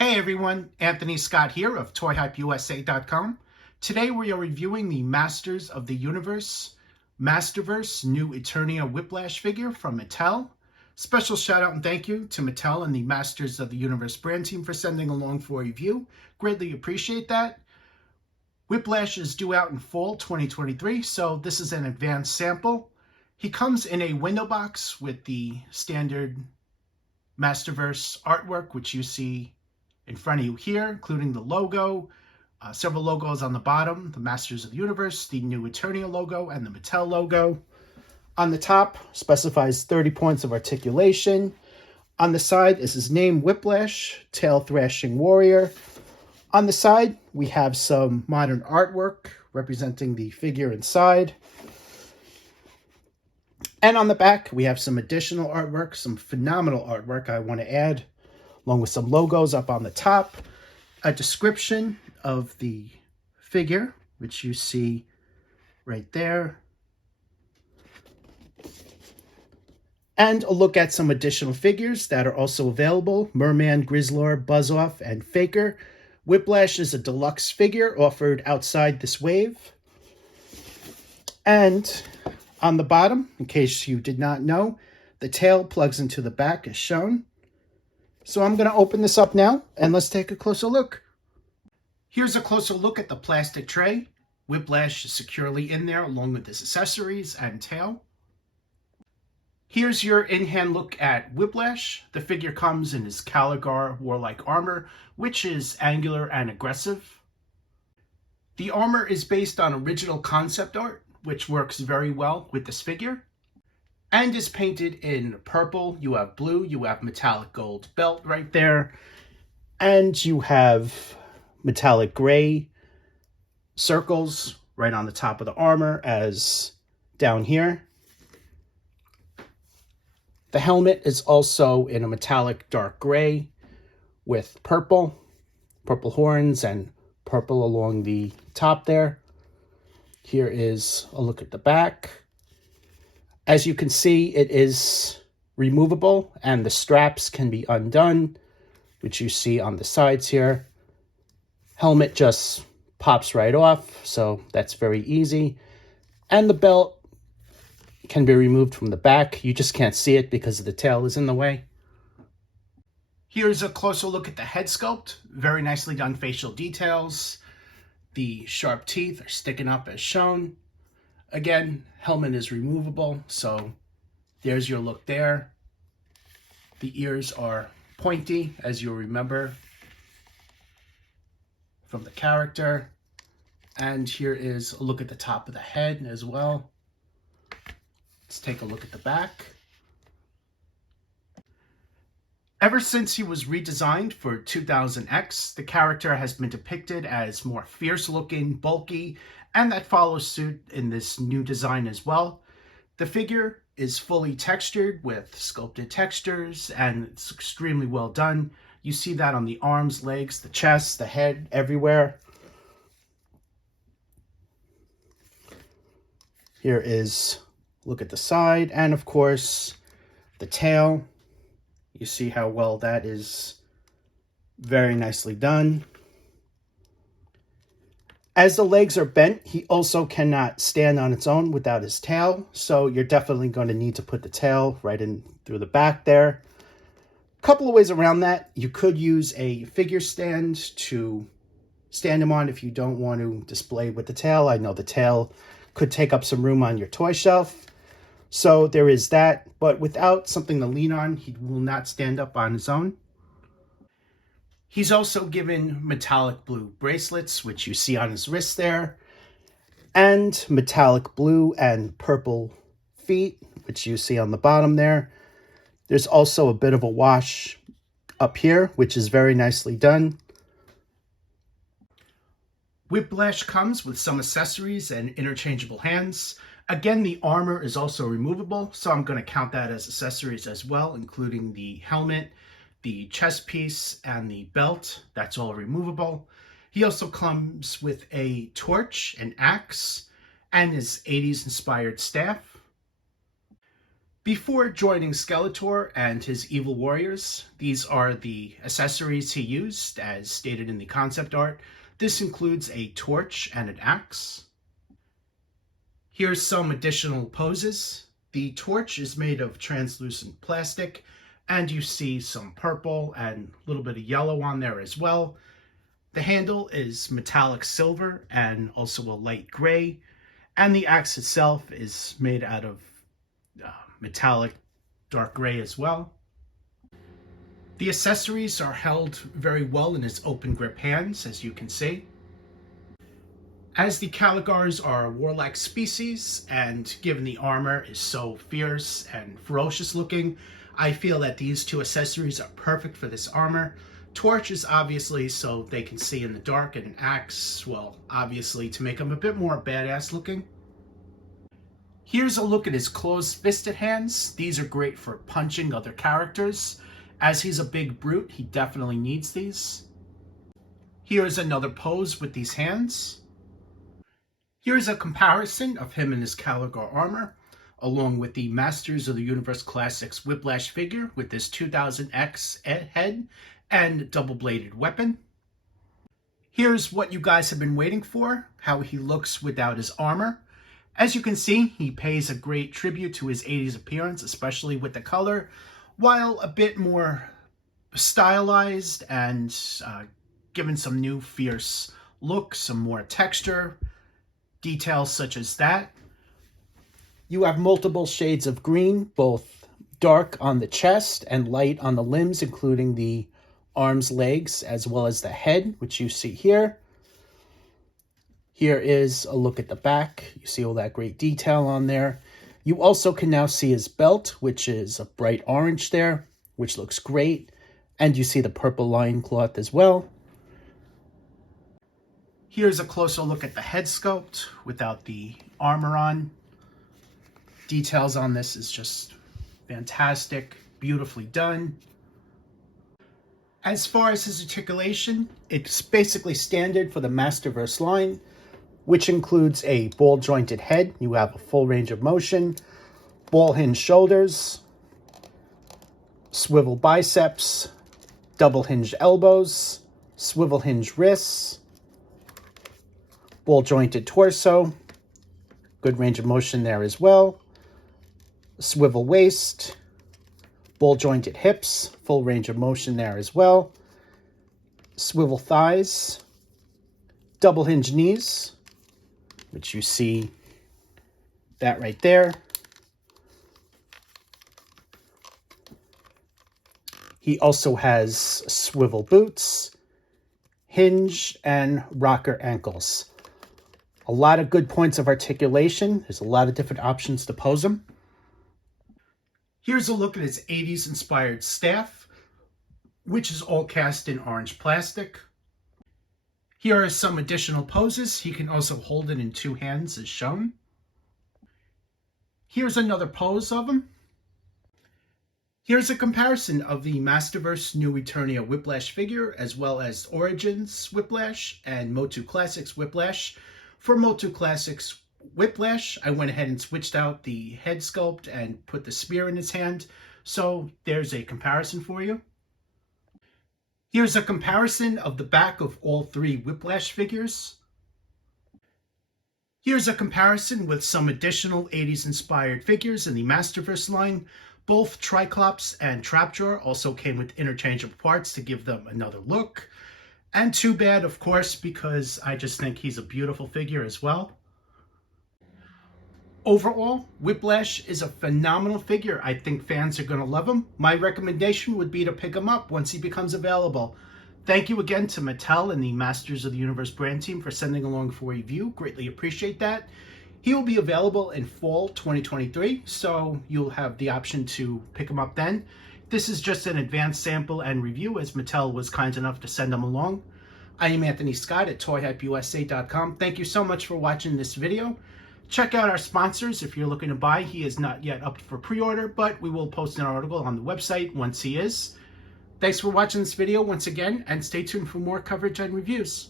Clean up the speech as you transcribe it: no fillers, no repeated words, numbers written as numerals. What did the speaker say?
Hey everyone, Anthony Scott here of ToyHypeUSA.com. Today we are reviewing the Masters of the Universe Masterverse new Eternia Whiplash figure from Mattel. Special shout out and thank you to Mattel and the Masters of the Universe brand team for sending along for a review. Greatly appreciate that. Whiplash is due out in fall 2023, so this is an advanced sample. He comes in a window box with the standard Masterverse artwork, which you see in front of you here, including the logo, several logos on the bottom, the Masters of the Universe, the new Eternia logo, and the Mattel logo. On the top, specifies 30 points of articulation. On the side is his name, Whiplash, Tail Thrashing Warrior. On the side, we have some modern artwork representing the figure inside. And on the back, we have some additional artwork, some phenomenal artwork I want to add, along with some logos up on the top, a description of the figure, which you see right there, and a look at some additional figures that are also available: Merman, Grizzlor, Buzzoff, and Faker. Whiplash is a deluxe figure offered outside this wave. And on the bottom, in case you did not know, the tail plugs into the back as shown. So I'm going to open this up now, and let's take a closer look. Here's a closer look at the plastic tray. Whiplash is securely in there, along with his accessories and tail. Here's your in-hand look at Whiplash. The figure comes in his Caligar warlike armor, which is angular and aggressive. The armor is based on original concept art, which works very well with this figure, and is painted in purple. You have blue, you have metallic gold belt right there, and you have metallic gray circles right on the top of the armor as down here. The helmet is also in a metallic dark gray with purple horns and purple along the top there. Here is a look at the back. As you can see, it is removable and the straps can be undone, which you see on the sides here. Helmet just pops right off, so that's very easy. And the belt can be removed from the back. You just can't see it because the tail is in the way. Here's a closer look at the head sculpt. Very nicely done facial details. The sharp teeth are sticking up as shown. Again, helmet is removable, so there's your look there. The ears are pointy, as you'll remember from the character. And here is a look at the top of the head as well. Let's take a look at the back. Ever since he was redesigned for 2000X, the character has been depicted as more fierce-looking, bulky, and that follows suit in this new design as well. The figure is fully textured with sculpted textures, and it's extremely well done. You see that on the arms, legs, the chest, the head, everywhere. Here is a look at the side, and of course, the tail. You see how well that is very nicely done. As the legs are bent, he also cannot stand on its own without his tail, so you're definitely going to need to put the tail right in through the back there. A couple of ways around that. You could use a figure stand to stand him on if you don't want to display with the tail. I know the tail could take up some room on your toy shelf. So there is that, but without something to lean on, he will not stand up on his own. He's also given metallic blue bracelets, which you see on his wrist there, and metallic blue and purple feet, which you see on the bottom there. There's also a bit of a wash up here, which is very nicely done. Whiplash comes with some accessories and interchangeable hands. Again, the armor is also removable, so I'm going to count that as accessories as well, including the helmet, the chest piece, and the belt. That's all removable. He also comes with a torch, an axe, and his 80s inspired staff. Before joining Skeletor and his evil warriors, these are the accessories he used as stated in the concept art. This includes a torch and an axe. Here's some additional poses. The torch is made of translucent plastic, and you see some purple and a little bit of yellow on there as well. The handle is metallic silver and also a light gray, and the axe itself is made out of metallic dark gray as well. The accessories are held very well in his open grip hands, as you can see. As the Caligars are a warlike species, and given the armor is so fierce and ferocious looking, I feel that these two accessories are perfect for this armor. Torch is obviously so they can see in the dark, and an axe, well, obviously to make them a bit more badass looking. Here's a look at his closed-fisted hands. These are great for punching other characters. As he's a big brute, he definitely needs these. Here's another pose with these hands. Here's a comparison of him in his Caligar armor, along with the Masters of the Universe Classics Whiplash figure with this 2000X head and double-bladed weapon. Here's what you guys have been waiting for, how he looks without his armor. As you can see, he pays a great tribute to his 80s appearance, especially with the color, while a bit more stylized and given some new fierce look, some more texture, details such as that. You have multiple shades of green, both dark on the chest and light on the limbs, including the arms, legs, as well as the head, which you see here. Here is a look at the back. You see all that great detail on there. You also can now see his belt, which is a bright orange there, which looks great. And you see the purple loincloth as well. Here's a closer look at the head sculpt without the armor on. Details on this is just fantastic, beautifully done. As far as his articulation, it's basically standard for the Masterverse line, which includes a ball-jointed head. You have a full range of motion, ball-hinged shoulders, swivel biceps, double-hinged elbows, swivel-hinged wrists, ball-jointed torso, good range of motion there as well, swivel waist, ball-jointed hips, full range of motion there as well, swivel thighs, double-hinged knees, which you see that right there. He also has swivel boots, hinge, and rocker ankles. A lot of good points of articulation. There's a lot of different options to pose him. Here's a look at his 80s inspired staff, which is all cast in orange plastic. Here are some additional poses. He can also hold it in two hands as shown. Here's another pose of him. Here's a comparison of the Masterverse new Eternia Whiplash figure, as well as Origins Whiplash and Motu Classics Whiplash. For Motu Classics Whiplash, I went ahead and switched out the head sculpt and put the spear in his hand. So there's a comparison for you. Here's a comparison of the back of all three Whiplash figures. Here's a comparison with some additional 80s inspired figures in the Masterverse line. Both Triclops and Trapjaw also came with interchangeable parts to give them another look. And Too Bad, of course, because I just think he's a beautiful figure as well. Overall, Whiplash is a phenomenal figure. I think fans are going to love him. My recommendation would be to pick him up once he becomes available. Thank you again to Mattel and the Masters of the Universe brand team for sending along for review. Greatly appreciate that. He will be available in fall 2023, so you'll have the option to pick him up then. This is just an advanced sample and review, as Mattel was kind enough to send them along. I am Anthony Scott at toyhypeusa.com. Thank you so much for watching this video. Check out our sponsors if you're looking to buy. He is not yet up for pre-order, but we will post an article on the website once he is. Thanks for watching this video once again, and stay tuned for more coverage and reviews.